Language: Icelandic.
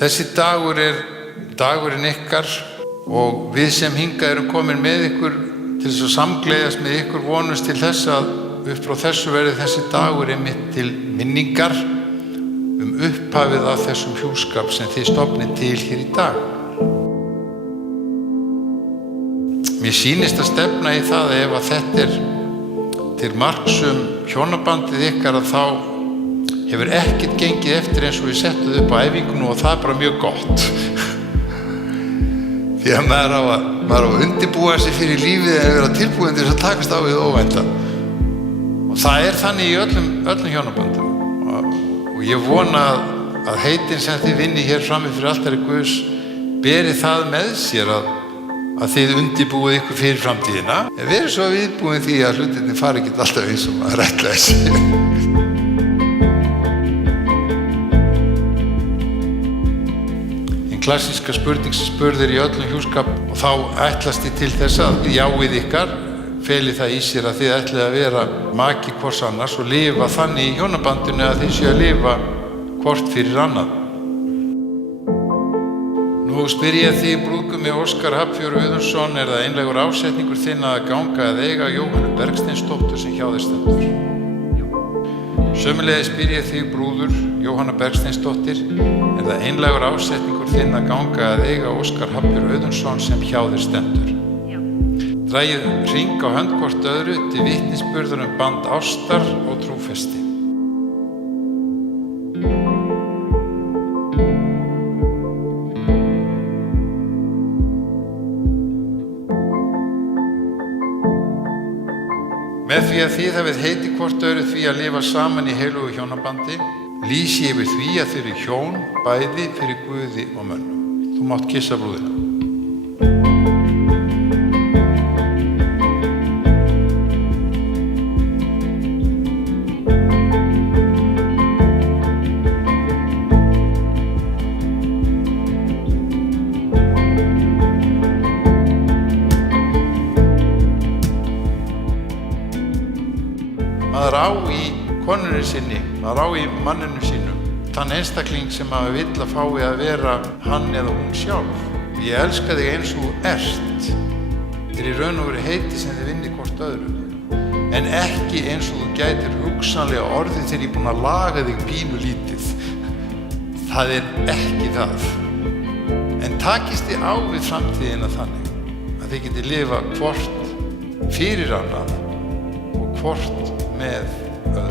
Þessi dagur dagurinn ykkar og við sem hingað erum komin með ykkur til þess að samgleðjast með ykkur vonumst til þess að upp frá þessu verði þessi dagur einmitt til minningar upphafið af þessum hjúskap sem þið stofnið til hér í dag. Mér sýnist að stefna í það ef að þetta til marks hjónabandið ykkar að þá hefur ekkert gengið eftir eins og við settum upp á æfingunum og það bara mjög gott. Því að maður á að undirbúa sig fyrir lífið en vera tilbúin til þess að takast á við óvænta. Og það þannig í öllum hjónabandum. Og ég vona að heitin sem þið vinni hér frammi fyrir altari Guðs beri það með sér að þið undirbúið ykkur fyrir framtíðina. Verið svo viðbúin því að hlutinni fari ekki alltaf eins og maður ætlaði sér. Klassíska spurning sem spurðir í öllum hjúskap og þá ætlast þið til þess að jáið ykkar feli það í sér að þið ætlið að vera maki hvors annars og lifa þannig í hjónabandinu að þið séu að lifa hvort fyrir annað. Nú spyr ég þig, brúðgumi Óskar Hafnfjörð Auðunsson, það einlægur ásetningur þinn að ganga að eiga Jóhannu Bergsteinsdóttur sem hjá þér stendur? Sömuleiðis spyr ég þig, brúður Jóhanna Bergsteinsdóttir, það einlægur ásetningur þinn að ganga að eiga Óskar Hafnfjörð Auðunsson sem hjá þér stendur? Dragið hring á hönd hvort öðru til vitnisburðar band ástar og trúfesti. Með því að þið hafið heitið hvort öðru því að lifa saman í heilugu hjónabandi, lýsi yfir því að þið eru hjón bæði fyrir Guði og mönnum. Þú mátt kissa brúðina. Maður á í konunni sinni, maður á í manninu sínum, þann einstakling sem maður vill að fái að vera hann eða hún sjálf. Ég elska þig eins og þú ert, í raun og veru heiti sem þið vinnir hvort öðru, en ekki eins og þú gætir hugsanlega orðið þegar ég búin að laga þig pínu lítið. Það ekki það. En takist þið á við framtíðina þannig að þið getið lifa hvort fyrir annað og hvort með öðru.